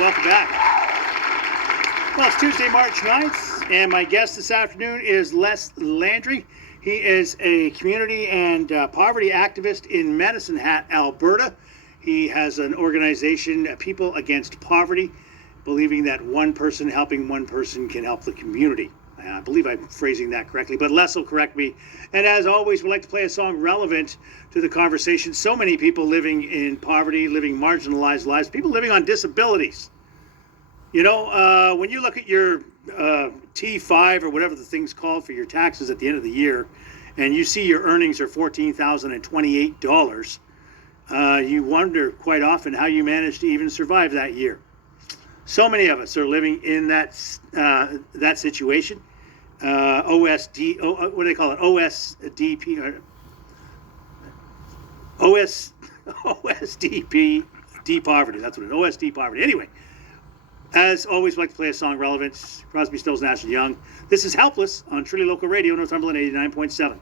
welcome back. Well, it's Tuesday, March 9th, and my guest this afternoon is Les Landry. He is a community and poverty activist in Medicine Hat, Alberta. He has an organization, People Against Poverty, believing that one person helping one person can help the community. I believe I'm phrasing that correctly, but Les will correct me. And as always, we like to play a song relevant to the conversation. So many people living in poverty, living marginalized lives, people living on disabilities. You know, when you look at your T5 or whatever the thing's called for your taxes at the end of the year, and you see your earnings are $14,028, you wonder quite often how you managed to even survive that year. So many of us are living in that situation. What do they call it? OSDP, or OSDP, poverty. That's what it is. OSD poverty. Anyway, as always, we like to play a song relevant. Crosby, Stills, Nash and Young. This is Helpless on Truly Local Radio, Northumberland 89.7.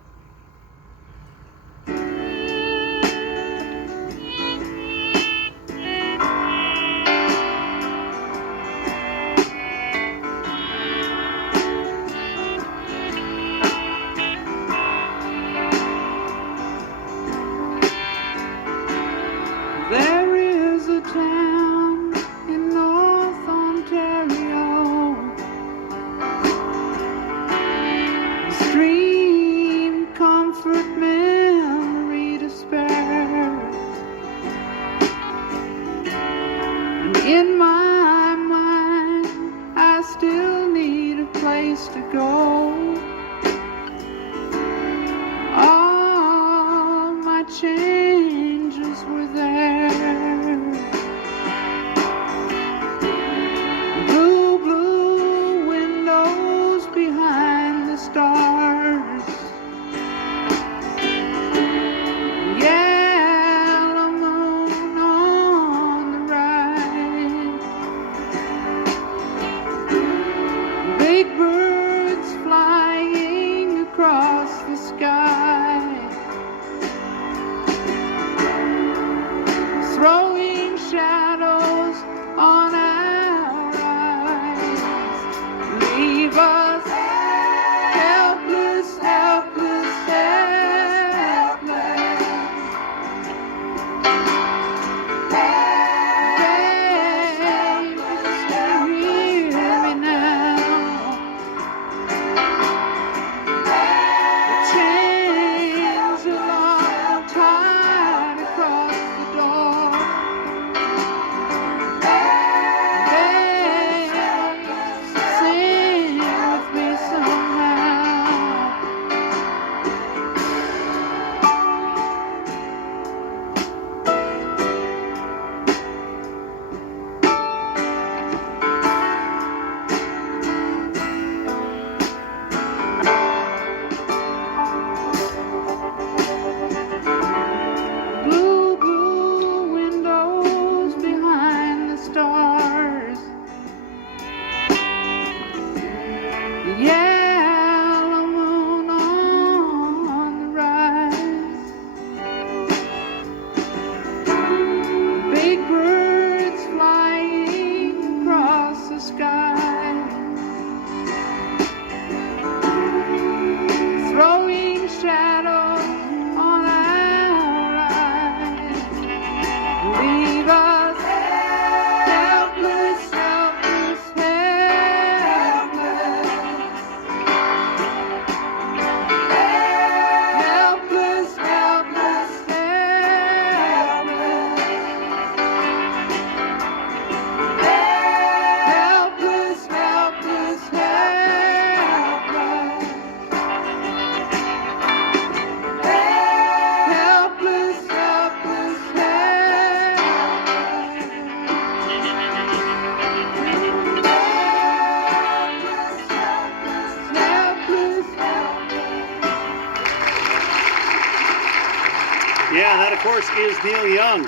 Is Neil Young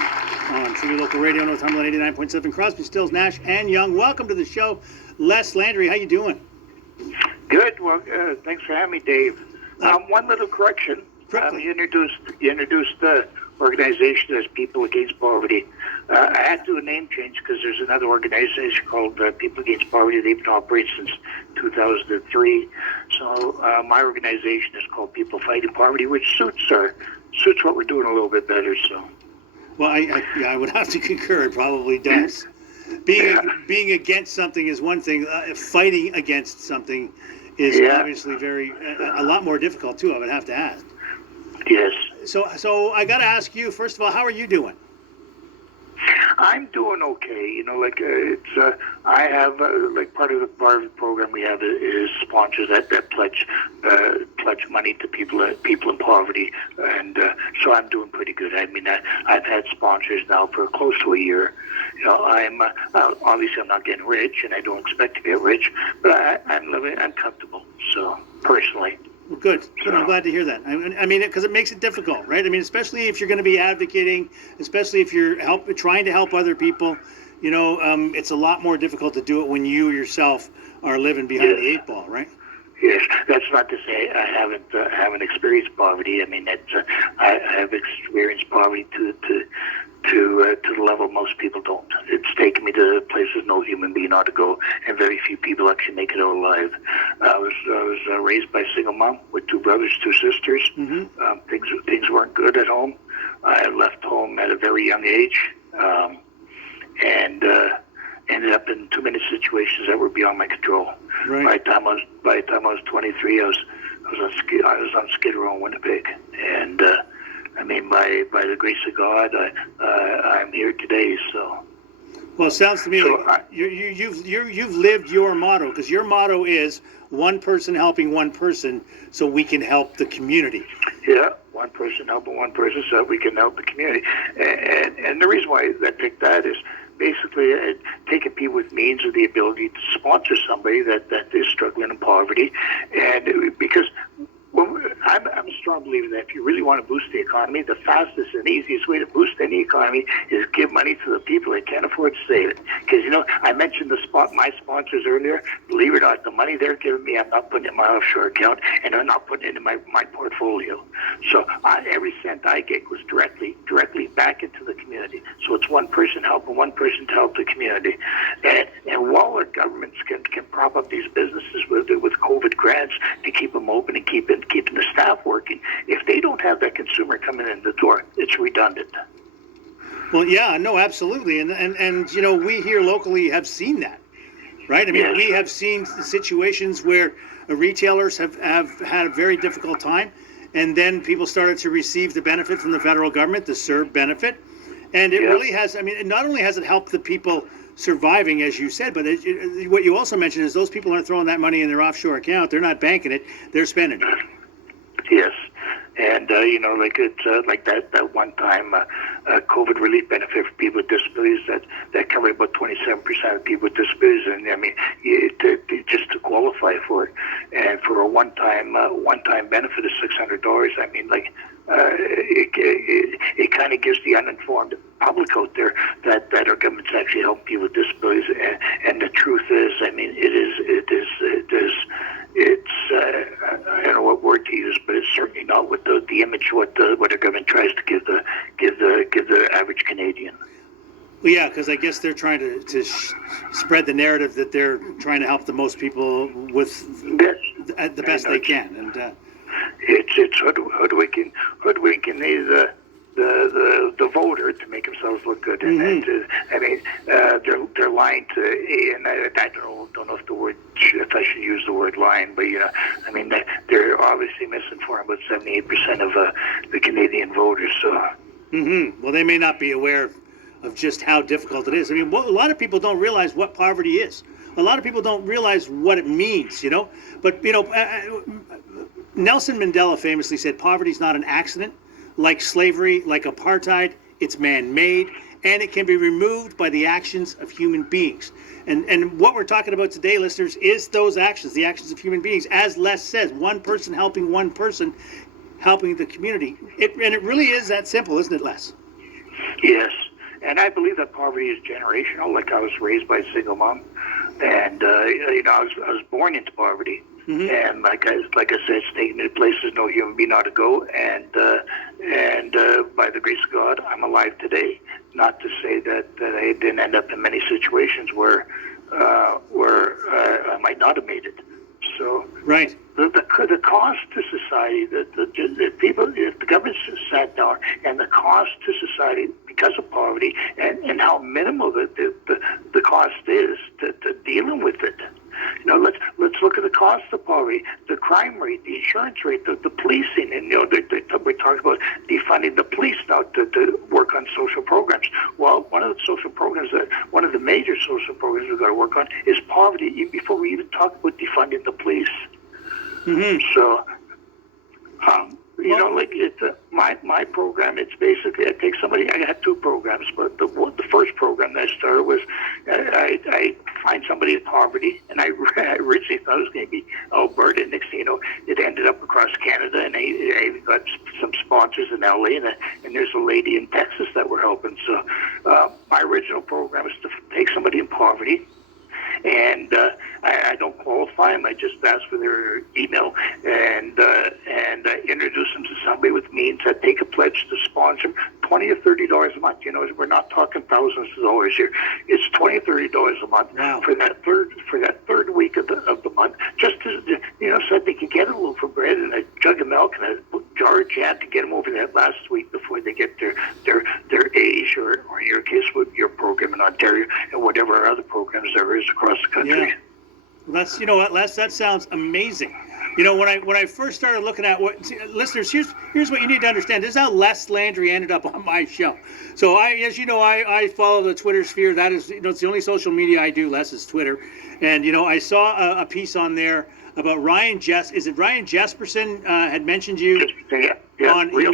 on Truly Local Radio, Northumberland 89.7, Crosby, Stills, Nash and Young. Welcome to the show, Les Landry. How you doing? Good. Well, thanks for having me, Dave. One little correction. You introduced organization is People Against Poverty. I had to do a name change because there's another organization called People Against Poverty. They've been operating since 2003. So my organization is called People Fighting Poverty, which suits what we're doing a little bit better. So. Well, I would have to concur. It probably does. Being against something is one thing. Fighting against something is obviously a lot more difficult too. I would have to ask. Yes. So I got to ask you first of all, how are you doing? I'm doing okay. You know, I have like part of the program we have is sponsors that pledge money to people in poverty, and so I'm doing pretty good. I mean, I've had sponsors now for close to a year. You know, I'm obviously I'm not getting rich, and I don't expect to get rich, but I'm comfortable. So personally. Well, good. I'm glad to hear that. I mean, because it makes it difficult, right? I mean, especially if you're going to be advocating, especially if you're trying to help other people, you know, it's a lot more difficult to do it when you yourself are living behind the 8 ball, right? Yes, that's not to say I haven't experienced poverty. I mean, I have experienced poverty to the level most people don't. It's taken me to places no human being ought to go, and very few people actually make it out alive. I was raised by a single mom with 2 brothers, 2 sisters. Mm-hmm. Things weren't good at home. I left home at a very young age, and ended up in too many situations that were beyond my control. Right. By the time I was 23, I was on Skid Row in Winnipeg, and I mean, by the grace of God, I'm here today. So. Well, it sounds to me like you've lived your motto, because your motto is one person helping one person, so we can help the community. Yeah, one person helping one person, so we can help the community. And the reason why I picked that is basically taking people with means or the ability to sponsor somebody that is struggling in poverty, and because. Well, I'm a strong believer that if you really want to boost the economy, the fastest and easiest way to boost any economy is give money to the people that can't afford to save it. Because, you know, I mentioned my sponsors earlier. Believe it or not, the money they're giving me, I'm not putting in my offshore account, and I'm not putting it in my portfolio. So every cent I get goes directly back into the community. So it's one person helping one person to help the community. And while our governments can prop up these businesses with COVID grants to keep them open and keeping the staff working, if they don't have that consumer coming in the door, it's redundant. Well, yeah, no, absolutely, and you know, we here locally have seen that, right? I mean, we have seen situations where retailers have had a very difficult time, and then people started to receive the benefit from the federal government, the CERB benefit, and it really has. I mean, not only has it helped the people surviving, as you said, but what you also mentioned is those people aren't throwing that money in their offshore account. They're not banking it. They're spending it. Yes. And, you know, like it's like that one-time COVID relief benefit for people with disabilities that covered about 27% of people with disabilities. And, I mean, just to qualify for it, and for a one-time benefit of $600, I mean, like, it kind of gives the uninformed public out there that our government's actually helping people with disabilities. And the truth is, I mean, it's I don't know what word to use, but it's certainly not what the image what the government tries to give the average Canadian. Well, yeah, because I guess they're trying to spread the narrative that they're trying to help the most people with the best they can, and it's hoodwinking the voter to make themselves look good, and I mean they're lying to, and I don't know if I should use the word lying, but you know, I mean they're obviously misinformed about 78% of the Canadian voters. So. Well, they may not be aware of just how difficult it is. I mean, a lot of people don't realize what poverty is. A lot of people don't realize what it means, you know. But you know, Nelson Mandela famously said, "Poverty is not an accident. Like slavery, like apartheid, it's man-made, and it can be removed by the actions of human beings." And what we're talking about today, listeners, is those actions, the actions of human beings. As Les says, one person helping one person, helping the community. And it really is that simple, isn't it, Les? Yes, and I believe that poverty is generational. Like, I was raised by a single mom, and you know, I was born into poverty. And like I said, it's taken me to places no human being ought to go, and And by the grace of God, I'm alive today. Not to say that I didn't end up in many situations where I might not have made it. So Right. the cost to society, the people, if the government sat down, and the cost to society because of poverty, and how minimal the cost is to dealing with it. You know, let's look at the cost of poverty, the crime rate, the insurance rate, the policing, and we're talking about defunding the police now to work on social programs. Well, one of the major social programs we've got to work on is poverty, even before we even talk about defunding the police. Mm-hmm. So, like it's my program. It's basically I take somebody. I had two programs, but the first program that I started was I find somebody in poverty, and I originally thought it was going to be Alberta. And next thing you know, it ended up across Canada, and I got some sponsors in LA, and there's a lady in Texas that we're helping. So my original program is to take somebody in poverty. And I don't qualify them. I just ask for their email and introduce them to somebody with means that take a pledge to sponsor $20 or $30 a month. You know, we're not talking thousands of dollars here. It's $20 or $30 a month. Wow. for that third week of the month, just to, so that they can get a loaf of bread and a jug of milk and a jar of jam to get them over that last week before they get their age, or in your case with your program in Ontario and whatever other programs there is across the country. Yeah. That's, you know what, Les, that sounds amazing. You know, when I first started looking at listeners, here's what you need to understand. This is how Les Landry ended up on my show. So as you know, I follow the Twitter sphere. That is, it's the only social media I do. Les is Twitter, and I saw a piece on there about Ryan Is it Ryan Jesperson had mentioned you? Yeah. Real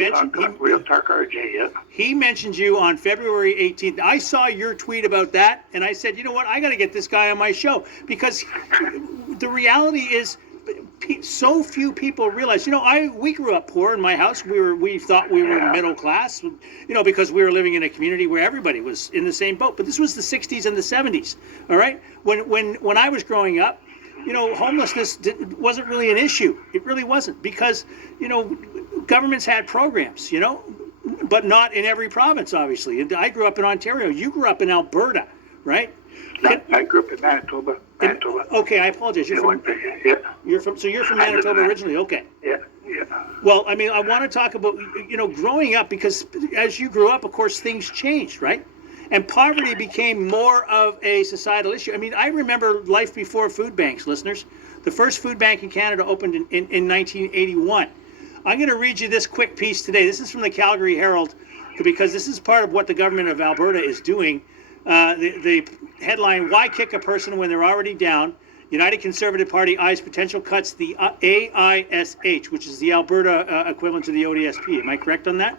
Talk RJ. Yeah. He mentioned you on February 18th. I saw your tweet about that, and I said, you know what, I got to get this guy on my show, because the reality is, so few people realize. We grew up poor in my house. We thought we were middle class, because we were living in a community where everybody was in the same boat. But this was the 60s and the 70s. All right, when I was growing up, homelessness wasn't really an issue. It really wasn't, because governments had programs, but not in every province, obviously. And I grew up in Ontario. You grew up in Alberta, right? No, I grew up in Manitoba. Okay, I apologize. You're from Manitoba originally. Okay. Yeah. Well, I mean, I want to talk about growing up, because as you grew up, of course, things changed, right? And poverty became more of a societal issue. I mean, I remember life before food banks, listeners. The first food bank in Canada opened in 1981. I'm going to read you this quick piece today. This is from the Calgary Herald, because this is part of what the government of Alberta is doing. The headline, "Why Kick a Person When They're Already Down? United Conservative Party eyes potential cuts the AISH," which is the Alberta equivalent to the ODSP. Am I correct on that?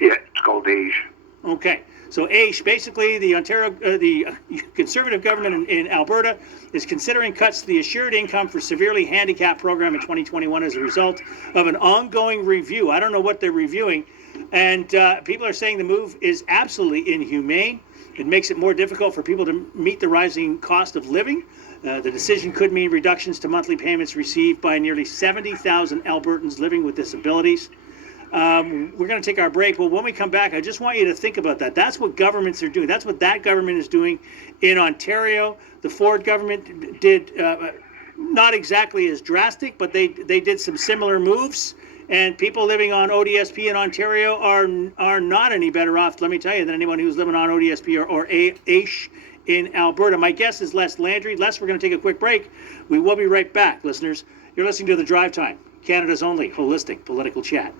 Yeah, it's called AISH. Okay. So AISH, basically the Conservative government in Alberta is considering cuts to the Assured Income for Severely Handicapped program in 2021 as a result of an ongoing review. I don't know what they're reviewing. And people are saying the move is absolutely inhumane. It makes it more difficult for people to meet the rising cost of living. The decision could mean reductions to monthly payments received by nearly 70,000 Albertans living with disabilities. We're going to take our break, but when we come back, I just want you to think about that. That's what governments are doing. That's what that government is doing in Ontario. The Ford government did not exactly as drastic, but they did some similar moves. And people living on ODSP in Ontario are not any better off, let me tell you, than anyone who's living on ODSP or AISH in Alberta. My guest is Les Landry. Les, we're going to take a quick break. We will be right back, listeners. You're listening to The Drive Time, Canada's only holistic political chat.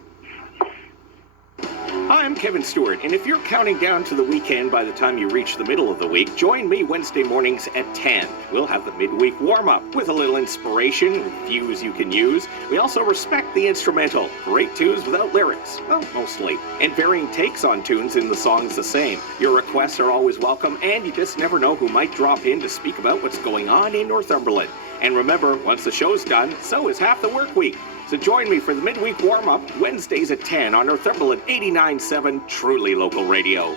Hi, I'm Kevin Stewart, and if you're counting down to the weekend by the time you reach the middle of the week, join me Wednesday mornings at 10. We'll have the midweek warm-up with a little inspiration, views you can use. We also respect the instrumental, great tunes without lyrics, well, mostly, and varying takes on tunes in the songs the same. Your requests are always welcome, and you just never know who might drop in to speak about what's going on in Northumberland. And remember, once the show's done, so is half the work week. So join me for the midweek warm-up, Wednesdays at 10 on Northumberland 89.7, truly local radio.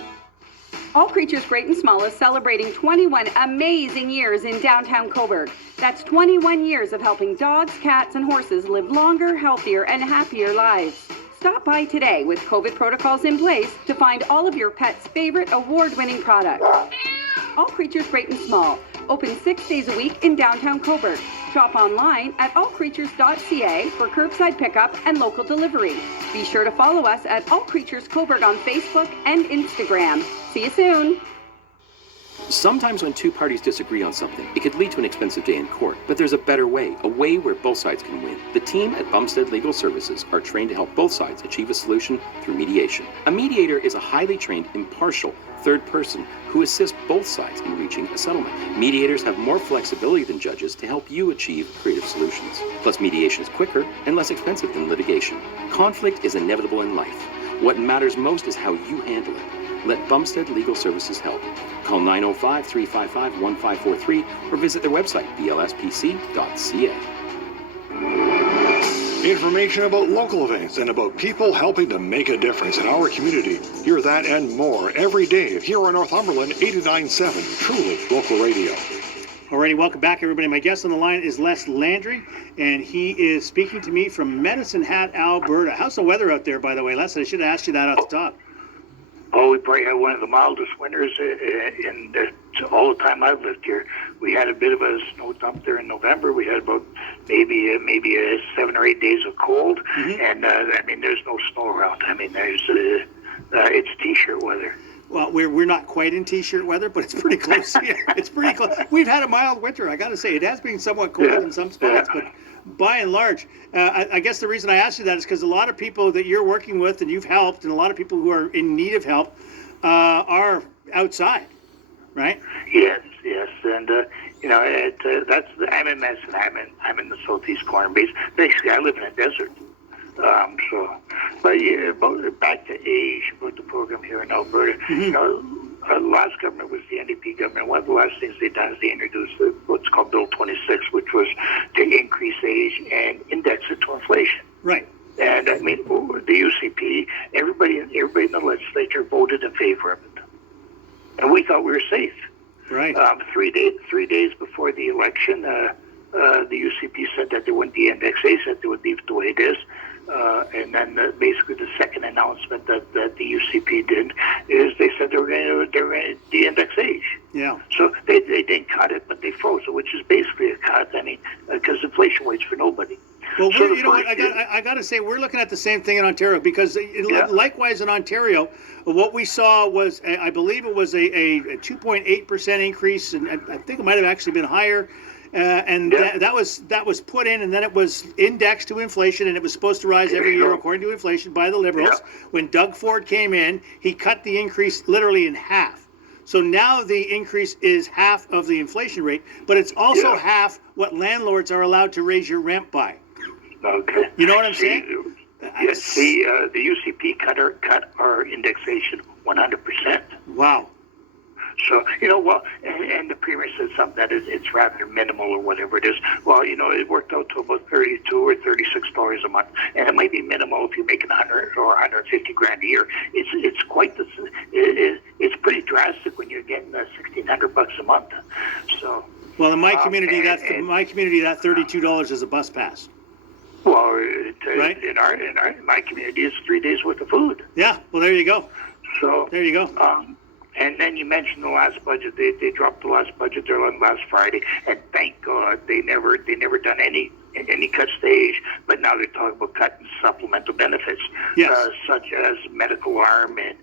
All Creatures Great and Small is celebrating 21 amazing years in downtown Cobourg. That's 21 years of helping dogs, cats, and horses live longer, healthier, and happier lives. Stop by today with COVID protocols in place to find all of your pet's favorite award-winning products. All Creatures Great and Small, open 6 days a week in downtown Coburg. Shop online at allcreatures.ca for curbside pickup and local delivery. Be sure to follow us at All Creatures Coburg on Facebook and Instagram. See you soon. Sometimes when two parties disagree on something, it could lead to an expensive day in court. But there's a better way, a way where both sides can win. The team at Bumstead Legal Services are trained to help both sides achieve a solution through mediation. A mediator is a highly trained, impartial third person who assists both sides in reaching a settlement. Mediators have more flexibility than judges to help you achieve creative solutions. Plus, mediation is quicker and less expensive than litigation. Conflict is inevitable in life. What matters most is how you handle it. Let Bumstead Legal Services help. Call 905-355-1543 or visit their website, blspc.ca. Information about local events and about people helping to make a difference in our community. Hear that and more every day here on Northumberland 89.7, truly local radio. Alrighty, welcome back, everybody. My guest on the line is Les Landry, and he is speaking to me from Medicine Hat, Alberta. How's the weather out there, by the way, Les? I should have asked you that off the top. Oh, we probably had one of the mildest winters in all the time I've lived here. We had a bit of a snow dump there in November. We had about maybe 7 or 8 days of cold, and I mean, there's no snow around. I mean, it's t-shirt weather. Well, we're not quite in t-shirt weather, but it's pretty close here. It's pretty close. We've had a mild winter, I got to say. It has been somewhat cold in some spots, but by and large, I guess the reason I asked you that is because a lot of people that you're working with and you've helped, and a lot of people who are in need of help are outside, right? Yes, and I'm in Medicine. I'm in the southeast corner. Basically, I live in a desert. But back to age, about the program here in Alberta. You know, the last government was the NDP government. One of the last things they've done is they introduced what's called Bill 26, which was to increase age and index it to inflation. Right. And I mean, the UCP, everybody in the legislature voted in favor of it, and we thought we were safe. Right. 3 days before the election, the UCP said that there wouldn't be indexation, that they would leave it the way it is. And then basically the second announcement that the UCP did is they said they were going to de-index age. Yeah. So they didn't cut it, but they froze it, which is basically a cut. I mean, because inflation waits for nobody. Well, So you know what? I got to say, we're looking at the same thing in Ontario because, likewise in Ontario, what we saw was, I believe it was a 2.8% increase, and I think it might have actually been higher. That was put in, and then it was indexed to inflation, and it was supposed to rise every year according to inflation by the Liberals. Yeah. When Doug Ford came in, he cut the increase literally in half. So now the increase is half of the inflation rate, but it's also half what landlords are allowed to raise your rent by. Okay. You know what I'm saying? Yes. The UCP cut our indexation 100%. Wow. So, and the Premier said something that it's rather minimal or whatever it is. Well, it worked out to about $32 or $36 a month, and it might be minimal if you're making $100 or $150,000 a year. It's quite it's pretty drastic when you're getting $1,600 a month. So. Well, in my community, that $32 is a bus pass. Well, right? in my community, it's 3 days worth of food. Yeah. Well, there you go. So there you go. And then you mentioned the last budget. They dropped the last budget there last Friday, and thank God they never done any cuts to age. But now they're talking about cutting supplemental benefits, such as medical arm and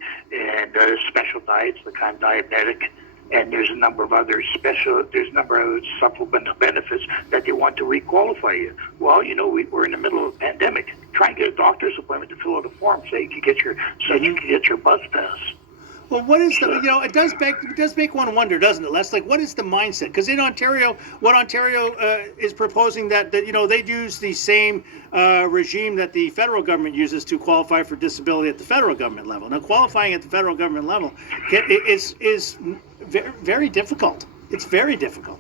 special diets, the kind of diabetic. And there's a number of other supplemental benefits that they want to requalify you. Well, we're in the middle of a pandemic. Try and get a doctor's appointment to fill out a form so you can get your bus pass. Well, what is it does make one wonder, doesn't it, Les? Like, what is the mindset? Because in Ontario, what Ontario is proposing that they use the same regime that the federal government uses to qualify for disability at the federal government level. Now, qualifying at the federal government level is very, very difficult. It's very difficult.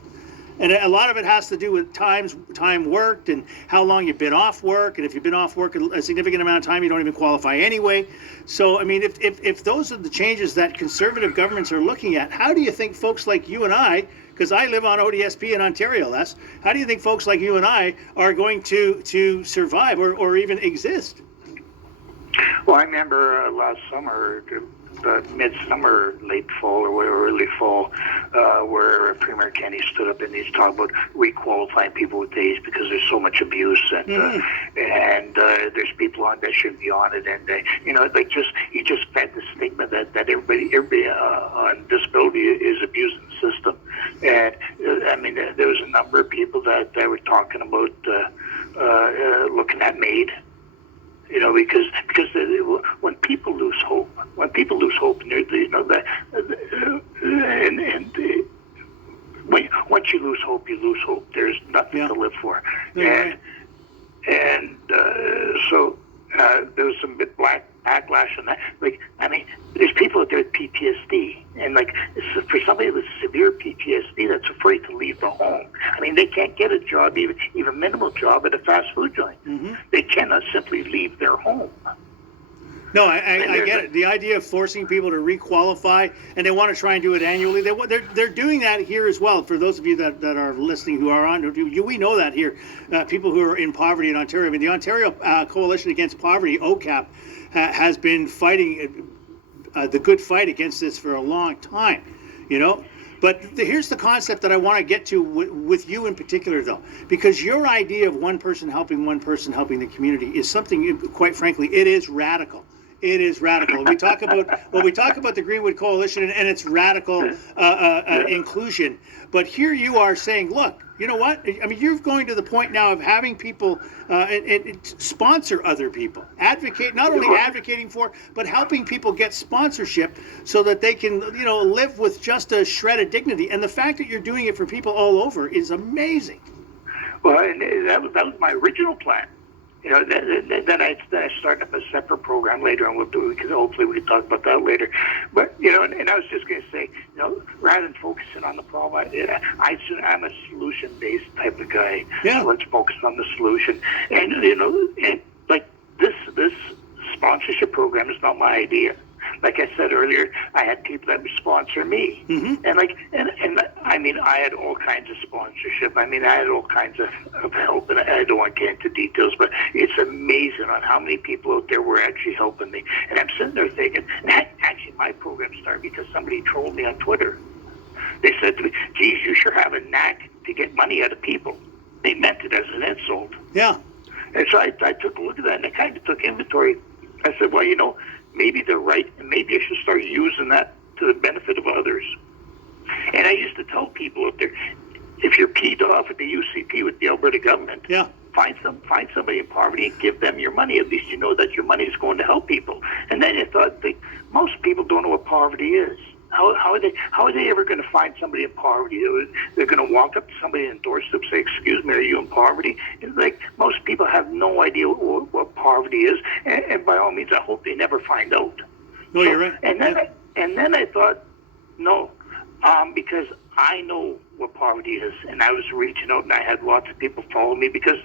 And a lot of it has to do with time worked and how long you've been off work. And if you've been off work a significant amount of time, you don't even qualify anyway. So, I mean, if those are the changes that conservative governments are looking at, how do you think folks like you and I, because I live on ODSP in Ontario, Les, how do you think folks like you and I are going to survive or even exist? Well, I remember last summer, midsummer, late fall or whatever, early fall, where Premier Kenny stood up and he's talking about requalifying people with AIDS because there's so much abuse and there's people on that shouldn't be on it, and he just fed the stigma that everybody on disability is abusing the system, and I mean there was a number of people that were talking about looking at MAID. Because when people lose hope, once you lose hope, you lose hope. There's nothing to live for, so there was some backlash on that. There's people out there with PTSD, and for somebody with severe PTSD that's afraid to leave the home. They can't get a job, even minimal job at a fast food joint. They cannot simply leave their home. No, I get it. The idea of forcing people to requalify, and they want to try and do it annually. They're doing that here as well. For those of you that are listening who are on, we know that here. People who are in poverty in Ontario. The Ontario Coalition Against Poverty, OCAP, has been fighting the good fight against this for a long time, But here's the concept that I want to get to with you in particular, though, because your idea of one person helping the community is something, quite frankly, it is radical. It is radical. We talk about the Greenwood Coalition and its radical inclusion, but here you are saying, look, you know what? You're going to the point now of having people and sponsor other people, not only advocating for, but helping people get sponsorship so that they can, live with just a shred of dignity. And the fact that you're doing it for people all over is amazing. Well, and that was my original plan. Then I started up a separate program later, and hopefully we can talk about that later. But and I was just going to say, rather than focusing on the problem, I'm a solution-based type of guy. Yeah. So let's focus on the solution. And this sponsorship program is not my idea. Like I said earlier, I had people that would sponsor me, and I had all kinds of sponsorship. I had all kinds of help, and I don't want to get into details, but it's amazing on how many people out there were actually helping me. And I'm sitting there thinking, actually, my program started because somebody trolled me on Twitter. They said to me, "Geez, you sure have a knack to get money out of people." They meant it as an insult. Yeah. And so I took a look at that, and I kind of took inventory. I said, well, maybe they're right, and maybe I should start using that to the benefit of others. And I used to tell people out there, if you're peed off at the UCP with the Alberta government, find somebody in poverty and give them your money. At least you know that your money is going to help people. And then I thought, most people don't know what poverty is. How are they ever going to find somebody in poverty? They're going to walk up to somebody and endorse them, say, "Excuse me, are you in poverty?" It's most people have no idea what poverty is, and by all means, I hope they never find out. No, you're right. And then I thought, no, because I know what poverty is, and I was reaching out, and I had lots of people follow me because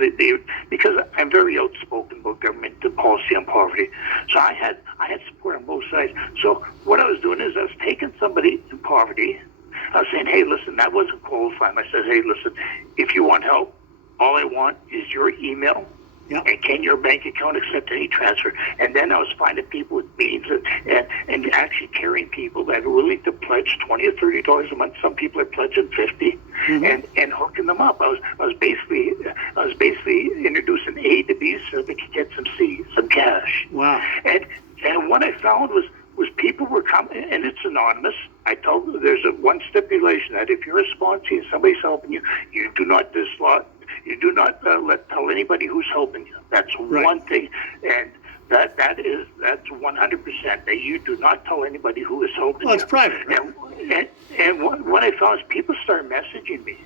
because I'm very outspoken about government policy on poverty. So I had support on both sides. So what I was doing is I was taking somebody in poverty. I was saying, "Hey, listen, that wasn't qualifying." I said, "Hey, listen, if you want help, all I want is your email." Yep. And can your bank account accept any transfer? And then I was finding people with means and actually carrying people that are willing to pledge $20 or $30 a month. Some people are pledging $50, and hooking them up. I was basically introducing A to B so they could get some cash. Wow. And what I found was people were coming, and it's anonymous. I told them there's one stipulation that if you're a sponsor and somebody's helping you, you do not dislodge. You do not tell anybody who's helping you. That's one thing, and that's 100% that you do not tell anybody who is helping you. Well, it's private, right? And what I found is people started messaging me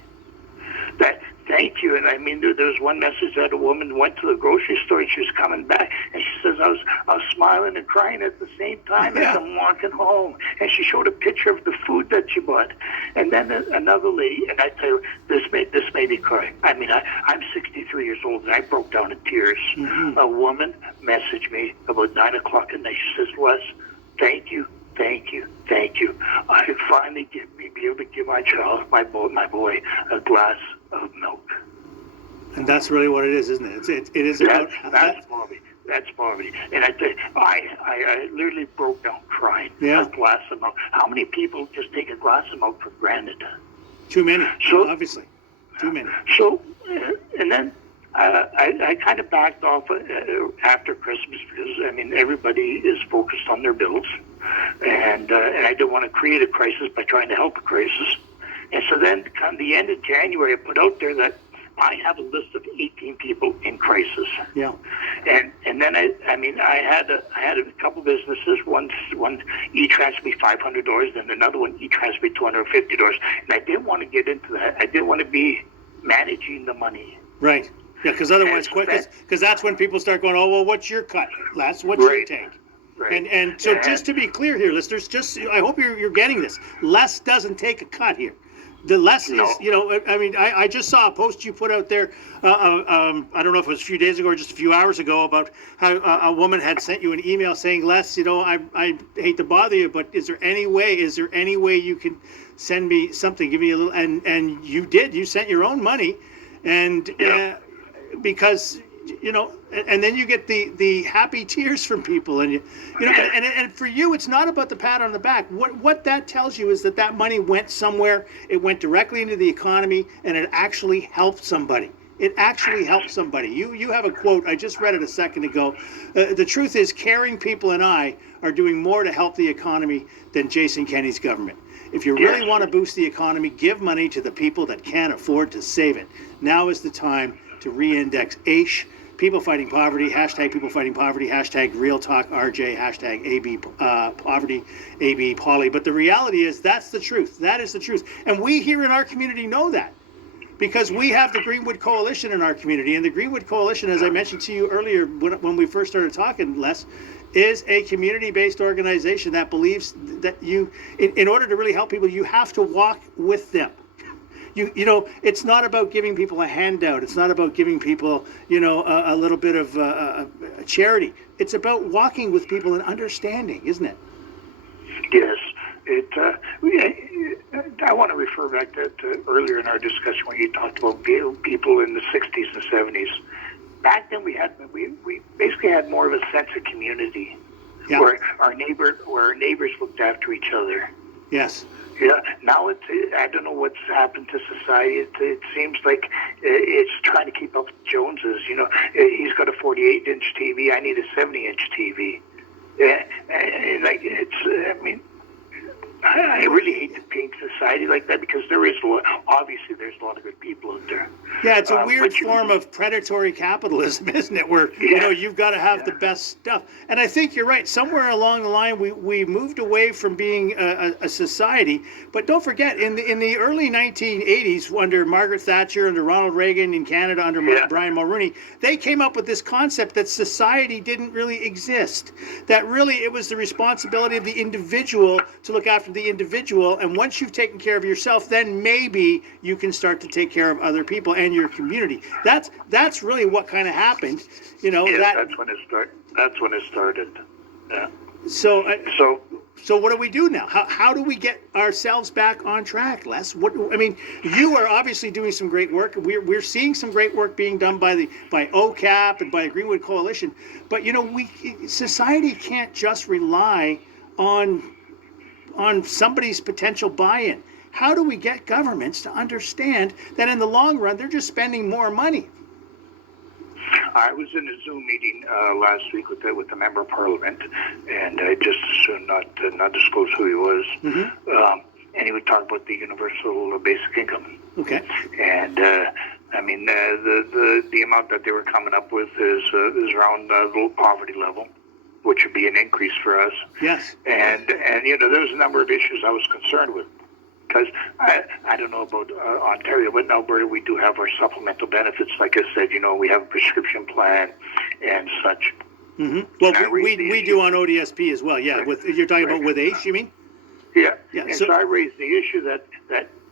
that thank you. And there was one message that a woman went to the grocery store and she was coming back, and she says I was smiling and crying at the same time as I'm walking home. And she showed a picture of the food that she bought. And then another lady, and I tell you, this made me cry. I'm 63 years old, and I broke down in tears. A woman messaged me about 9 o'clock at night. She says, "Les, thank you. I finally be able to give my child, my boy, a glass of milk." And that's really what it is, isn't it? It is about that's Bobby. That's poverty. And I literally broke down crying. Yeah. A glass of milk. How many people just take a glass of milk for granted? Too many, So- obviously. Too many. So, and then I kind of backed off after Christmas because, I mean, everybody is focused on their bills. And I didn't want to create a crisis by trying to help a crisis. And so then, come the end of January, I put out there that I have a list of 18 people in crisis. Yeah. And then I had a couple businesses. One each transferred me $500, then another one each transferred me $250. And I didn't want to get into that. I didn't want to be managing the money. Right. Yeah, because otherwise, because that's when people start going, oh, well, what's your cut, Les? What's your take? Right. And so just to be clear here, listeners, I hope you're getting this. Les doesn't take a cut here. The less is, I mean, I just saw a post you put out there, I don't know if it was a few days ago or just a few hours ago, about how a woman had sent you an email saying, Les, I hate to bother you, but is there any way you can send me something, give me a little, and you did, you sent your own money, and because, and then you get the happy tears from people, and and for you, it's not about the pat on the back. What that tells you is that money went somewhere. It went directly into the economy, and it actually helped somebody. It actually helped somebody. You have a quote. I just read it a second ago. The truth is, caring people and I are doing more to help the economy than Jason Kenney's government. If you really want to boost the economy, give money to the people that can't afford to save it. Now is the time to re-index AISH. People Fighting Poverty, hashtag People Fighting Poverty, hashtag Real Talk RJ, hashtag AB Poverty, AB Polly. But the reality is that's the truth. That is the truth. And we here in our community know that because we have the Greenwood Coalition in our community. And the Greenwood Coalition, as I mentioned to you earlier when we first started talking, Les, is a community-based organization that believes that in order to really help people, you have to walk with them. It's not about giving people a handout. It's not about giving people, a little bit of a charity. It's about walking with people and understanding, isn't it? Yes. I want to refer back to earlier in our discussion when you talked about people in the 60s and 70s. Back then, we basically had more of a sense of community, where our neighbors looked after each other. Yes. Yeah. Now I don't know what's happened to society. It seems like it's trying to keep up with Joneses. He's got a 48-inch TV. I need a 70-inch TV. Yeah. I really hate to paint society like that because there's a lot of good people out there. Yeah, it's a weird form of predatory capitalism, isn't it? Where you've got to have the best stuff. And I think you're right. Somewhere along the line, we moved away from being a society. But don't forget, in the early 1980s, under Margaret Thatcher, under Ronald Reagan in Canada, under Brian Mulroney, they came up with this concept that society didn't really exist. That really it was the responsibility of the individual to look after the individual, and once you've taken care of yourself, then maybe you can start to take care of other people and your community. That's really what kind of happened, that's when it started. That's when it started. Yeah. So what do we do now? How do we get ourselves back on track, Les? You are obviously doing some great work. We're seeing some great work being done by OCAP and by the Greenwood Coalition, but society can't just rely on somebody's potential buy-in. How do we get governments to understand that in the long run, they're just spending more money? I was in a Zoom meeting last week with the member of Parliament, and I just assumed not disclose who he was. Mm-hmm. And he would talk about the universal basic income. Okay. And the amount that they were coming up with is around the low poverty level, which would be an increase for us. Yes. And there's a number of issues I was concerned with. Because I don't know about Ontario, but in Alberta we do have our supplemental benefits. Like I said, we have a prescription plan and such. Mm-hmm. Well, we do on ODSP as well. Yeah, right. You're talking about with AISH, you mean? Yeah. Yeah. And so I raised the issue that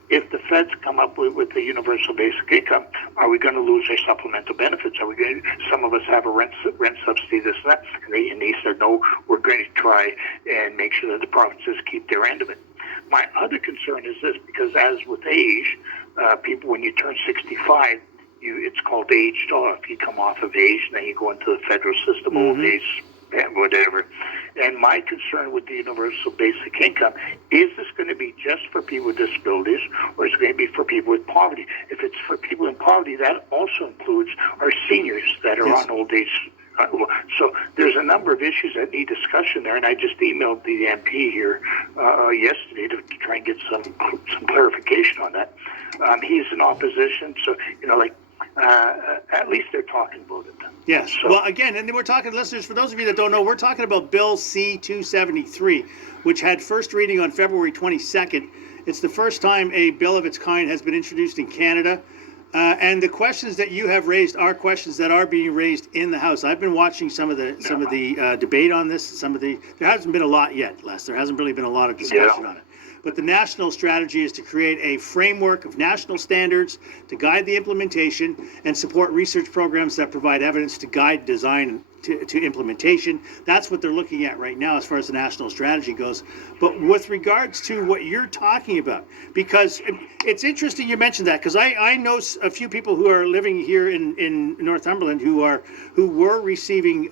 if the feds come up with the universal basic income, are we going to lose our supplemental benefits? Are we going? Some of us have a rent subsidy, this and that, and they said no. We're going to try and make sure that the provinces keep their end of it. My other concern is this, because as with age, people, when you turn 65, it's called aged off. You come off of age, and then you go into the federal system, old age, and whatever. And my concern with the universal basic income is this going to be just for people with disabilities, or is it going to be for people with poverty? If it's for people in poverty, that also includes our seniors that are on old age. So there's a number of issues that need discussion there, and I just emailed the MP here yesterday to try and get some clarification on that. He's in opposition, so at least they're talking about it. Yes. So, well, again, and we're talking, listeners, for those of you that don't know, we're talking about Bill C-273, which had first reading on February 22nd. It's the first time a bill of its kind has been introduced in Canada. And the questions that you have raised are questions that are being raised in the House. I've been watching some of the debate on this. There hasn't been a lot yet, Les. There hasn't really been a lot of discussion on it. But the national strategy is to create a framework of national standards to guide the implementation and support research programs that provide evidence to guide design to implementation. That's what they're looking at right now as far as the national strategy goes. But with regards to what you're talking about, because it's interesting you mentioned that, because I know a few people who are living here in Northumberland who were receiving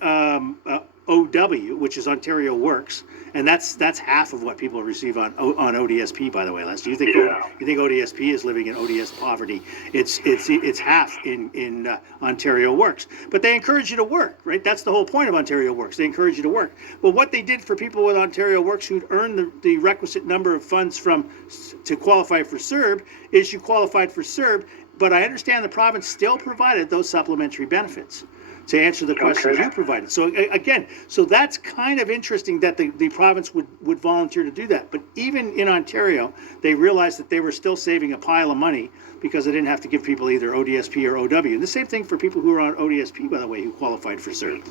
OW, which is Ontario Works, and that's half of what people receive on ODSP, by the way, Les. Do you think you think ODSP is living in ODS poverty? It's half in Ontario Works, but they encourage you to work, right? That's the whole point of Ontario Works. They encourage you to work. Well, what they did for people with Ontario Works who'd earned the requisite number of funds to qualify for CERB is you qualified for CERB, but I understand the province still provided those supplementary benefits to answer the questions you provided. So again, that's kind of interesting that the province would volunteer to do that. But even in Ontario, they realized that they were still saving a pile of money because they didn't have to give people either ODSP or OW. And the same thing for people who are on ODSP, by the way, who qualified for CERB.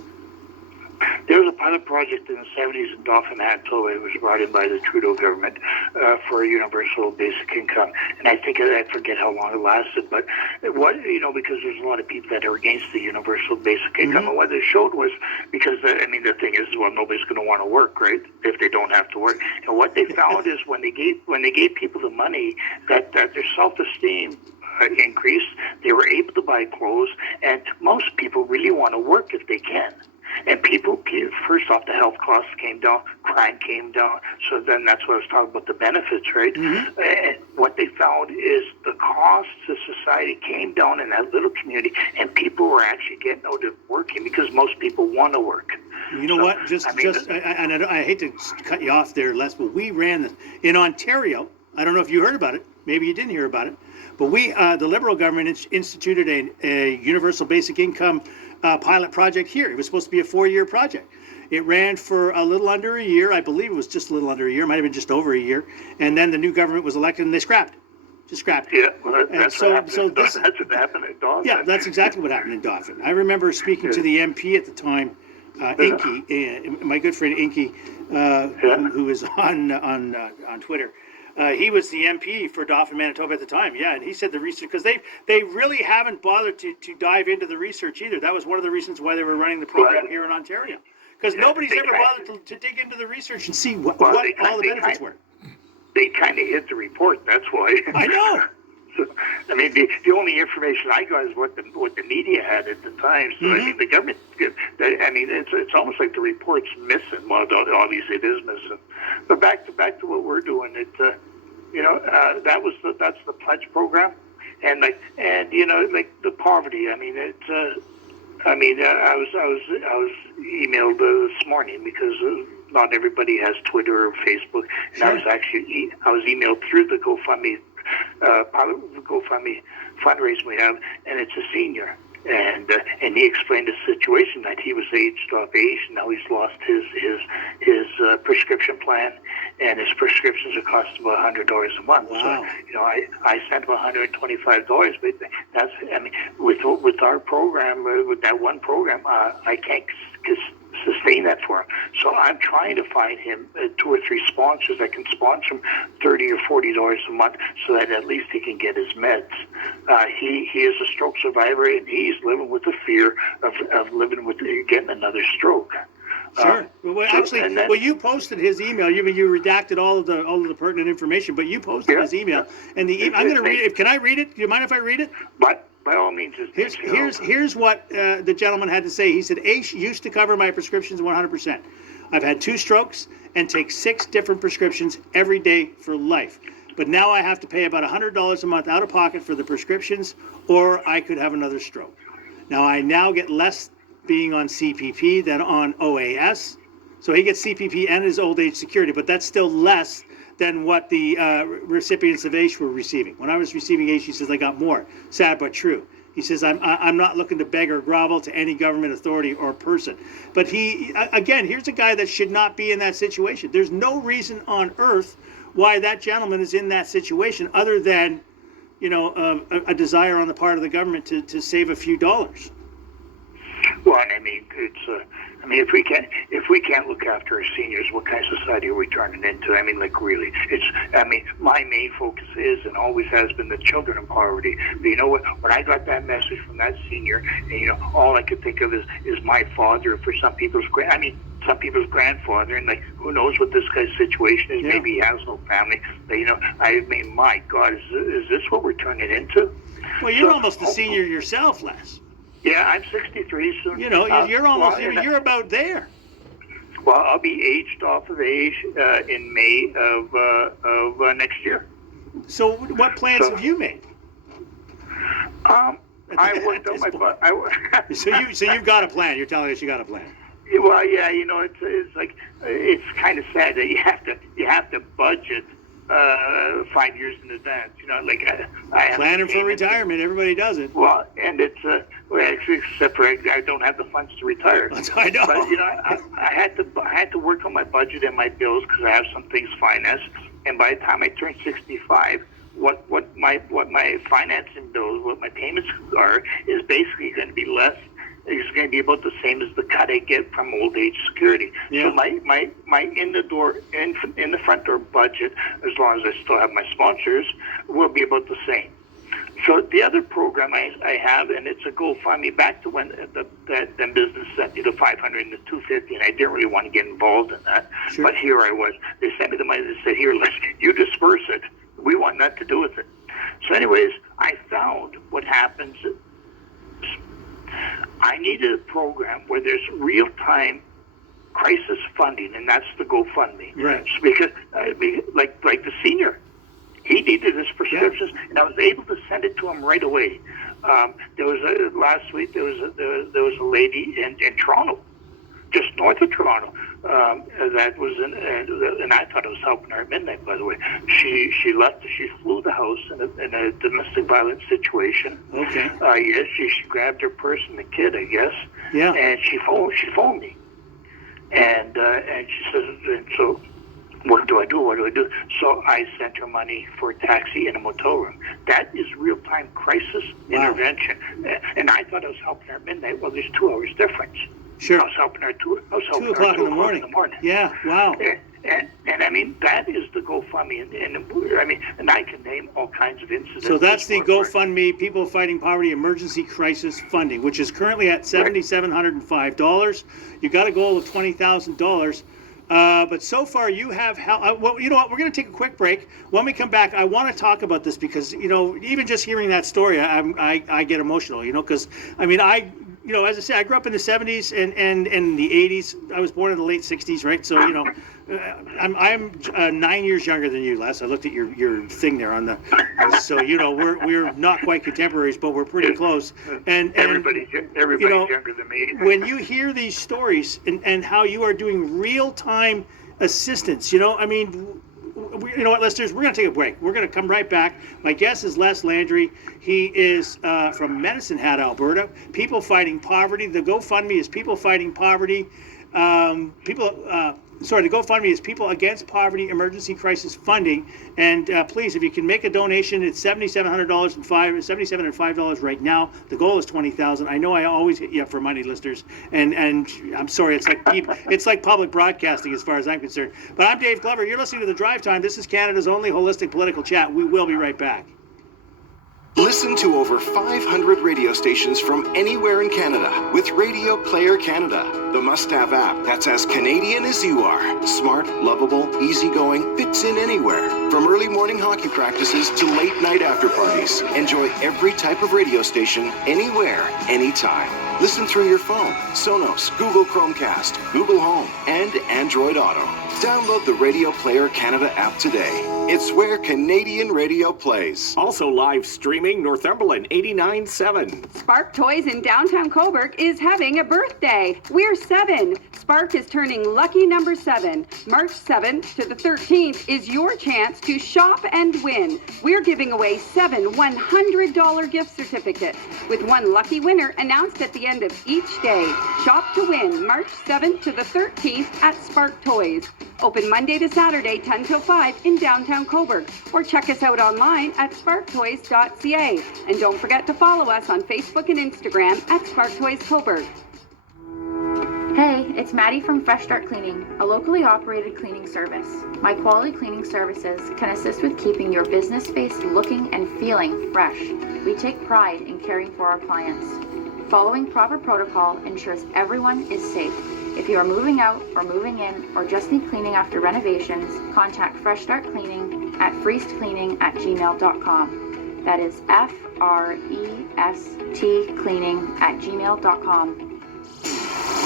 There was a pilot project in the 70s in Dauphin, Manitoba. It was brought in by the Trudeau government for a universal basic income. And I forget how long it lasted, but because there's a lot of people that are against the universal basic income. And what they showed was, because, the thing is, well, nobody's going to want to work, right, if they don't have to work. And what they found is when they gave people the money, that their self-esteem increased. They were able to buy clothes, and most people really want to work if they can. And people, first off, the health costs came down, crime came down. So then that's what I was talking about, the benefits, right? And what they found is the cost to society came down in that little community, and people were actually getting out of working because most people want to work. You know what? I hate to cut you off there, Les, but we ran this in Ontario. I don't know if you heard about it. Maybe you didn't hear about it. But the Liberal government instituted a universal basic income pilot project here. It was supposed to be a 4-year project. It ran for a little under a year. I believe it was just a little under a year. It might have been just over a year. And then the new government was elected and they scrapped it. Just scrapped it. Yeah, well, that's what happened in Dauphin. Yeah, that's exactly what happened in Dauphin. I remember speaking to the MP at the time, Inky, my good friend Inky, who is on Twitter. He was the MP for Dauphin, Manitoba at the time. Yeah, and he said the research, because they really haven't bothered to dive into the research either. That was one of the reasons why they were running the program here in Ontario. Because nobody's ever bothered to dig into the research and see what all the benefits were. They kind of hid the report, that's why. I know. So, the only information I got is what the media had at the time. So, the government, it's almost like the report's missing. Well, obviously it is missing. But back to what we're doing. That's the pledge program, and the poverty. I was emailed this morning because not everybody has Twitter or Facebook, and I was emailed through the GoFundMe fundraising we have, and it's a senior, and he explained the situation that he was aged off age, and now he's lost his prescription plan, and his prescriptions are costing about $100 a month. Wow. So I sent him $125, but that's with our program, with that one program, I can't sustain that for him. So I'm trying to find him 2 or 3 sponsors that can sponsor him $30 or $40 a month, so that at least he can get his meds. He is a stroke survivor, and he's living with the fear of getting another stroke. Sure. Well, actually, and then, you posted his email. You redacted all of the pertinent information, but you posted his email. And I'm going to read it. Can I read it? Do you mind if I read it? But by all means, Here's what the gentleman had to say. He said, ACE used to cover my prescriptions 100%. I've had 2 strokes and take 6 different prescriptions every day for life. But now I have to pay about $100 a month out of pocket for the prescriptions, or I could have another stroke. Now I get less being on CPP than on OAS. So he gets CPP and his old age security, but that's still less than what the recipients of ACE were receiving. When I was receiving ACE, he says, I got more. Sad but true. He says, I'm not looking to beg or grovel to any government authority or person. But again, here's a guy that should not be in that situation. There's no reason on earth why that gentleman is in that situation other than, a desire on the part of the government to save a few dollars. Well, I mean, if we can't look after our seniors, what kind of society are we turning into? I mean, like, really, my main focus is and always has been the children in poverty. But you know what? When I got that message from that senior, and all I could think of is my father, for some people's grandfather, and like, who knows what this guy's situation is? Yeah. Maybe he has no family. But my God, is this what we're turning into? Well, you're almost a senior yourself, Les. Yeah, I'm 63 soon. You're almost, you're about there. Well, I'll be aged off of age in May of next year. So what plans have you made? I worked on my budget. So you've got a plan. You're telling us you got a plan. Well, yeah, it's like, it's kind of sad that you have to budget 5 years in advance. I have planning for retirement. Everybody does it. Well, and it's actually, except for I don't have the funds to retire. I know. But I had to work on my budget and my bills because I have some things financed. And by the time I turn 65, what my financing bills, what my payments are, is basically going to be less. It's going to be about the same as the cut I get from old age security. Yeah. So my in the front door budget, as long as I still have my sponsors, will be about the same. So the other program I have, and it's a GoFundMe, back to when the business sent me the $500 and the $250, and I didn't really want to get involved in that. Sure. But here I was. They sent me the money. They said, "Here, you disperse it. We want nothing to do with it." So, anyways, I found what happens. I needed a program where there's real-time crisis funding, and that's the GoFundMe. Right. So because, like the senior, he needed his prescriptions, and I was able to send it to him right away. Last week there was a lady in Toronto, just north of Toronto, that was and I thought I was helping her at midnight. By the way, she left. She flew the house in a domestic violence situation. Okay. Yes, she grabbed her purse and the kid, I guess. Yeah. And she phoned me, and she says, and so, what do I do? What do I do? So I sent her money for a taxi in a motel room. That is real-time crisis intervention. And I thought I was helping her at midnight. Well, there's 2 hours difference. Sure. I was helping her 2 o'clock in the morning. Yeah. Wow. And I mean, that is the GoFundMe, and I can name all kinds of incidents. So that's the GoFundMe, People Fighting Poverty Emergency Crisis Funding, which is currently at $7,705. You got a goal of $20,000. But so far you have well, you know what, we're going to take a quick break. When we come back, I want to talk about this because, even just hearing that story, I get emotional, because, as I say, I grew up in the 70s and the 80s. I was born in the late 60s, right? So, I'm 9 years younger than you, Les. I looked at your thing there on the, so, we're not quite contemporaries, but we're pretty close. And everybody's younger than me. When you hear these stories and how you are doing real-time assistance, you know what, listeners, we're going to take a break. We're going to come right back. My guest is Les Landry. He is from Medicine Hat, Alberta. People Fighting Poverty. The GoFundMe is People Fighting Poverty. The GoFundMe is People Against Poverty Emergency Crisis Funding. And please, if you can make a donation, it's $7,705 right now. The goal is $20,000. I know I always hit you up for money, listeners, and I'm sorry, it's like public broadcasting as far as I'm concerned. But I'm Dave Glover. You're listening to The Drive Time. This is Canada's only holistic political chat. We will be right back. Listen to over 500 radio stations from anywhere in Canada with Radio Player Canada, the must-have app that's as Canadian as you are. Smart, lovable, easygoing, fits in anywhere. From early morning hockey practices to late night after parties. Enjoy every type of radio station, anywhere, anytime. Listen through your phone, Sonos, Google Chromecast, Google Home, and Android Auto. Download the Radio Player Canada app today. It's where Canadian radio plays. Also live streaming Northumberland 89.7. Spark Toys in downtown Cobourg is having a birthday. We're 7. Spark is turning lucky number 7. March 7th to the 13th is your chance to shop and win. We're giving away 7 $100 gift certificates, with one lucky winner announced at the end of each day. Shop to win March 7th to the 13th at Spark Toys. Open Monday to Saturday, 10 till 5 in downtown Cobourg. Or check us out online at sparktoys.ca. And don't forget to follow us on Facebook and Instagram at Spark Toys Cobourg. Hey, it's Maddie from Fresh Start Cleaning, a locally operated cleaning service. My quality cleaning services can assist with keeping your business space looking and feeling fresh. We take pride in caring for our clients. Following proper protocol ensures everyone is safe. If you are moving out or moving in or just need cleaning after renovations, contact Fresh Start Cleaning at freestcleaning@gmail.com. That is FREST cleaning@gmail.com.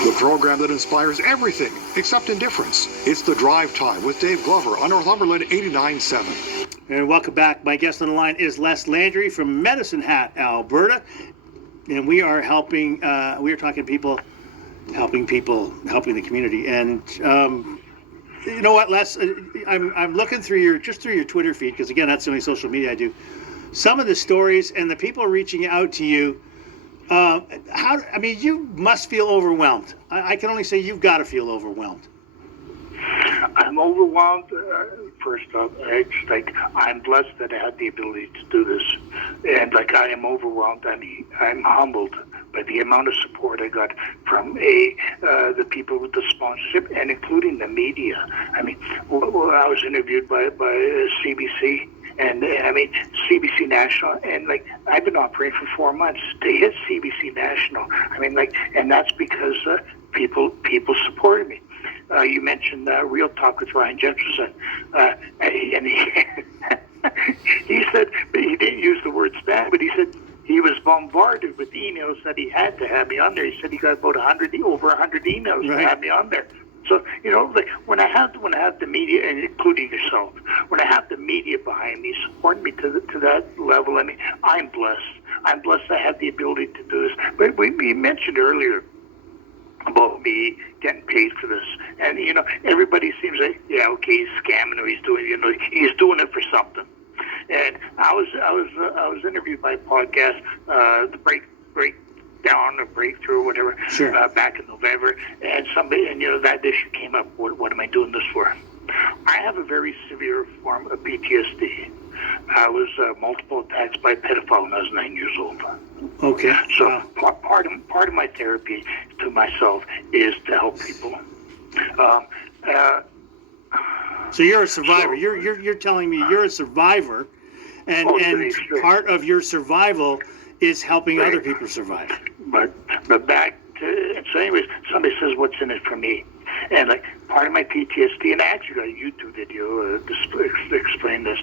The program that inspires everything except indifference. It's The Drive Time with Dave Glover on Northumberland 89.7. And welcome back. My guest on the line is Les Landry from Medicine Hat, Alberta. And we are helping, we are talking to people, helping the community. And you know what, Les, I'm looking through your Twitter feed, because again, that's the only social media I do. Some of the stories and the people reaching out to you, you must feel overwhelmed. I can only say you've got to feel overwhelmed. I'm overwhelmed. First off, I'm blessed that I had the ability to do this, and I am overwhelmed. I'm humbled by the amount of support I got from the people with the sponsorship, and including the media. I was interviewed by CBC. And CBC National, and I've been operating for 4 months to hit CBC National. And that's because people supported me. You mentioned Real Talk with Ryan Jefferson, and he said, but he didn't use the word spam, but he said he was bombarded with emails that he had to have me on there. He said he got about over 100 emails to have me on there. So, when I have the media, and including yourself, when I have the media behind me, supporting me to that level, I'm blessed. I'm blessed I have the ability to do this. But we mentioned earlier about me getting paid for this, and everybody seems like, yeah, okay, he's scamming, or he's doing it for something. And I was interviewed by a podcast, the Breakdown or Breakthrough or whatever, sure. Back in November, and that issue came up. What am I doing this for? I have a very severe form of PTSD. I was multiple attacks by a pedophile when I was 9 years old. Okay. So part of my therapy to myself is to help people. So you're a survivor. You're telling me you're a survivor, and part of your survival is helping other people survive. But back to, so anyways, somebody says, what's in it for me? And part of my PTSD, and I actually got a YouTube video to explain this.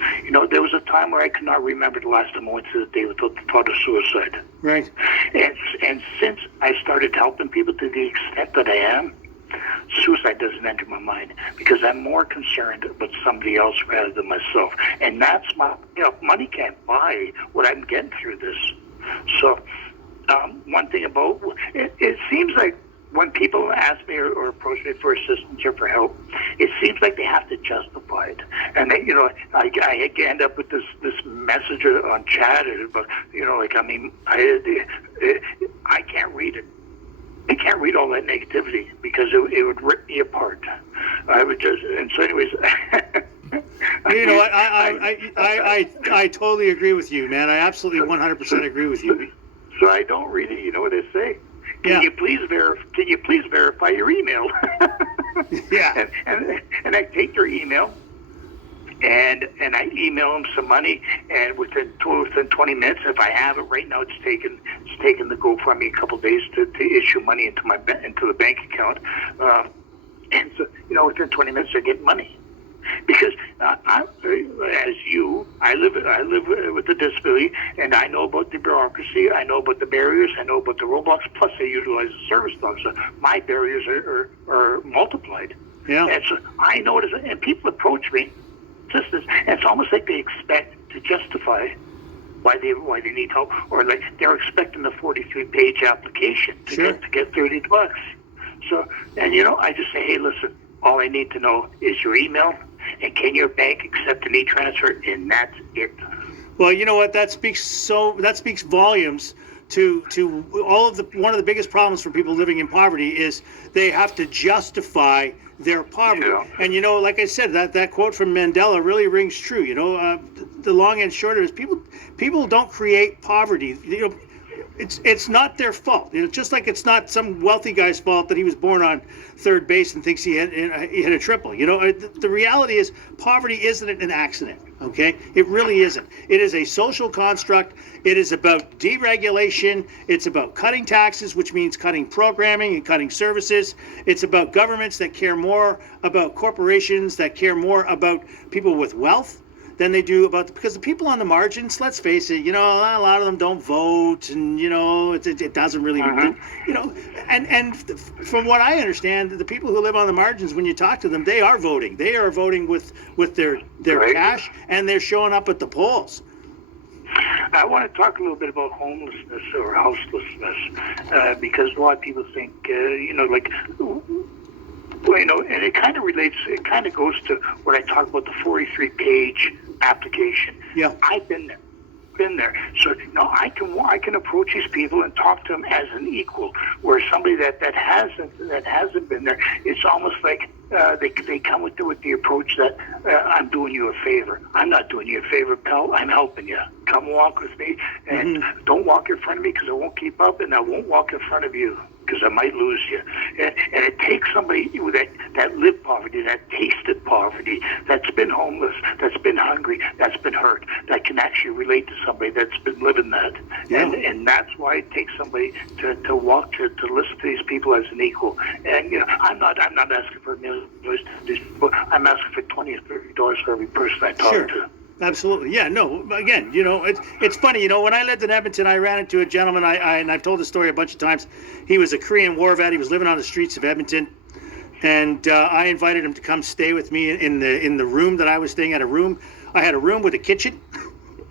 There was a time where I could not remember the last time I went through the day without the thought of suicide. Right. And since I started helping people to the extent that I am, suicide doesn't enter my mind, because I'm more concerned about somebody else rather than myself. And that's money can't buy what I'm getting through this. So one thing about it seems like when people ask me or approach me for assistance or for help, it seems like they have to justify it. And I end up with this message on chat about, I can't read it. I can't read all that negativity, because it would rip me apart. I would just, and so anyways. You know what? I totally agree with you, man. I absolutely 100% agree with you. So I don't read it. You know what I say? Can you please verify your email? Yeah. And I take your email, and I email them some money, and within 20 minutes, if I have it right now, it's taken the GoFundMe a couple days to issue money into the bank account, and so within 20 minutes I get money. Because I live with a disability, and I know about the bureaucracy, I know about the barriers, I know about the roadblocks. Plus, I utilize the service dog, so my barriers are multiplied. Yeah. And so I know it is, and people approach me, just this, and it's almost like they expect to justify why they need help, or like they're expecting the 43-page application to get $30. So, and I just say, hey, listen, all I need to know is your email, and can your bank accept an e-transfer, and that's it. Well, you know what? That speaks volumes to all of one of the biggest problems for people living in poverty is they have to justify their poverty. Yeah. And like I said, that quote from Mandela really rings true. The long and short of it is people don't create poverty. It's not their fault. Just like it's not some wealthy guy's fault that he was born on third base and thinks he hit a triple. The reality is poverty isn't an accident. Okay, it really isn't. It is a social construct. It is about deregulation. It's about cutting taxes, which means cutting programming and cutting services. It's about governments that care more about corporations that care more about people with wealth than they do because the people on the margins, let's face it, a lot of them don't vote, and it doesn't really, and from what I understand, the people who live on the margins, when you talk to them, they are voting. They are voting with their Right. cash, and they're showing up at the polls. I want to talk a little bit about homelessness or houselessness, because a lot of people think, and it kind of relates. It kind of goes to what I talk about, the 43-page application. Yeah. I've been there. So I can approach these people and talk to them as an equal. Where somebody that hasn't been there, it's almost like they come with the approach that I'm doing you a favor. I'm not doing you a favor, pal. I'm helping you. Come walk with me, and don't walk in front of me because I won't keep up, and I won't walk in front of you because I might lose you. And it takes somebody that lived poverty, that tasted poverty, that's been homeless, that's been hungry, that's been hurt, that can actually relate to somebody that's been living that. Yeah. And that's why it takes somebody to listen to these people as an equal. And I'm not asking for $1 million to these people. I'm asking for $20 or $30 for every person I talk to. Absolutely. Yeah, no, again, it's funny, when I lived in Edmonton, I ran into a gentleman, and I've told the story a bunch of times. He was a Korean War vet. He was living on the streets of Edmonton. And I invited him to come stay with me in the room that I was staying at. I had a room with a kitchen,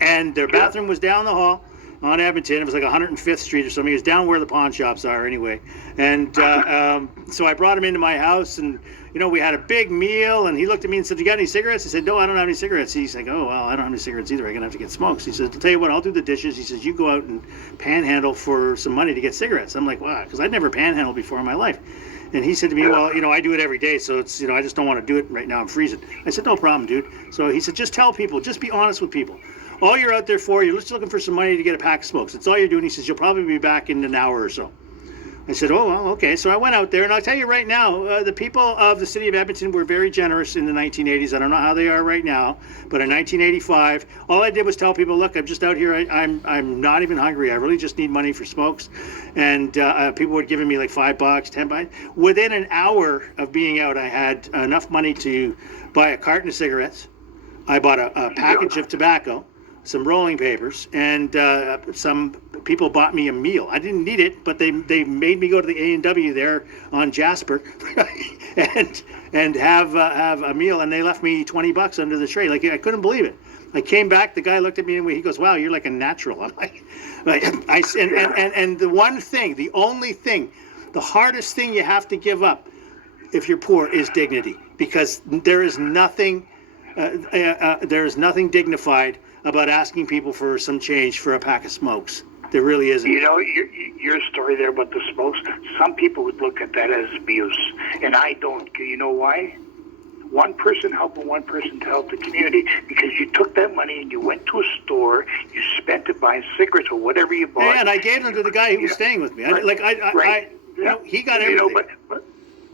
and their bathroom was down the hall on Edmonton. It was like 105th Street or something. It was down where the pawn shops are anyway. And so I brought him into my house, and we had a big meal, and he looked at me and said, "You got any cigarettes?" I said, "No, I don't have any cigarettes." He's like, "Oh, well, I don't have any cigarettes either. I'm going to have to get smokes." He says, "I'll tell you what, I'll do the dishes." He says, "You go out and panhandle for some money to get cigarettes." I'm like, "Wow," because I'd never panhandled before in my life. And he said to me, "Well, I do it every day, so it's, I just don't want to do it right now. I'm freezing." I said, "No problem, dude." So he said, "Just tell people, just be honest with people. All you're out there for, you're just looking for some money to get a pack of smokes. That's all you're doing." He says, "You'll probably be back in an hour or so." I said, "Oh, well, okay." So I went out there, and I'll tell you right now, the people of the city of Edmonton were very generous in the 1980s. I don't know how they are right now, but in 1985, all I did was tell people, "Look, I'm just out here. I'm not even hungry. I really just need money for smokes." And people were giving me like $5, $10. Within an hour of being out, I had enough money to buy a carton of cigarettes. I bought a package of tobacco, some rolling papers, and some people bought me a meal. I didn't need it, but they made me go to the A&W there on Jasper and have a meal, and they left me $20 under the tray. Like, I couldn't believe it. I came back, the guy looked at me and he goes, "Wow, you're like a natural." I'm like, and the one thing, the only thing, the hardest thing you have to give up if you're poor is dignity, because there is nothing dignified about asking people for some change for a pack of smokes. There really isn't. Your story there about the smokes, some people would look at that as abuse, and I don't. You know why? One person helping one person to help the community, because you took that money and you went to a store, you spent it buying cigarettes or whatever you bought. Yeah, and I gave them to the guy who was staying with me. He got everything.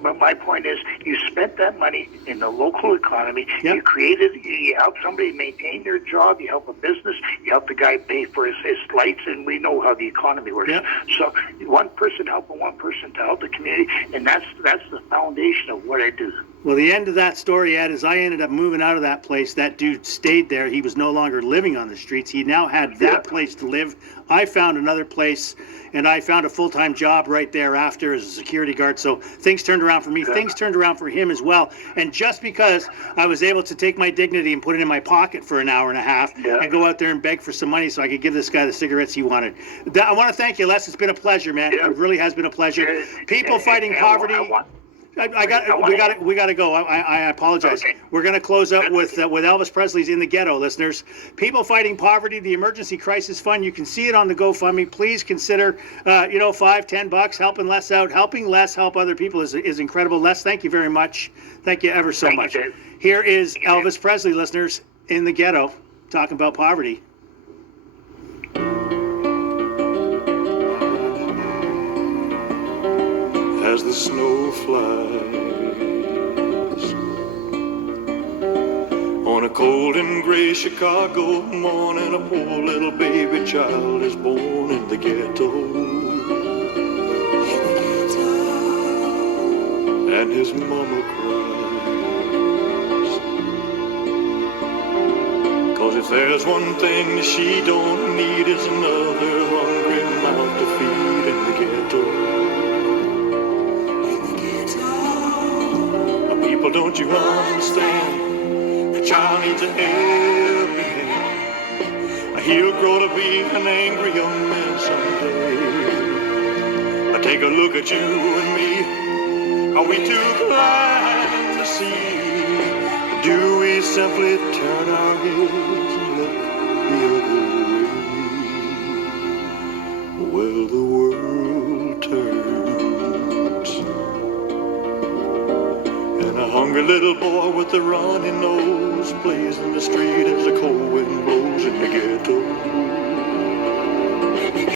But my point is, you spent that money in the local economy. Yep. You help somebody maintain their job. You help a business. You help the guy pay for his lights, and we know how the economy works. Yep. So one person helping one person to help the community, and that's the foundation of what I do. Well, the end of that story, Ed, is I ended up moving out of that place. That dude stayed there. He was no longer living on the streets. He now had that place to live. I found another place, and I found a full-time job right thereafter as a security guard. So things turned around for me. Yeah. Things turned around for him as well. And just because I was able to take my dignity and put it in my pocket for an hour and a half and go out there and beg for some money so I could give this guy the cigarettes he wanted. I want to thank you, Les. It's been a pleasure, man. It really has been a pleasure. People fighting poverty. We got to go. I apologize. Okay. We're going to close out with Elvis Presley's "In the Ghetto," listeners. People fighting poverty, the Emergency Crisis Fund. You can see it on the GoFundMe. Please consider, $5-10, helping Les out. Helping Les help other people is incredible. Les, thank you very much. Thank you ever so much. Here is Elvis Presley, listeners, "In the Ghetto," talking about poverty. As the snow flies on a cold and gray Chicago morning, a poor little baby child is born in the ghetto. And his mama cries, 'cause if there's one thing that she don't need, is another hungry mouth to feed in the ghetto. People, don't you understand? The child needs a helping hand. He'll grow to be an angry young man someday. Take a look at you and me. Are we too blind to see? Do we simply turn our heads and look the other way? Well, the world turns. And a hungry little boy with a runny nose plays in the street as the cold wind blows in the ghetto.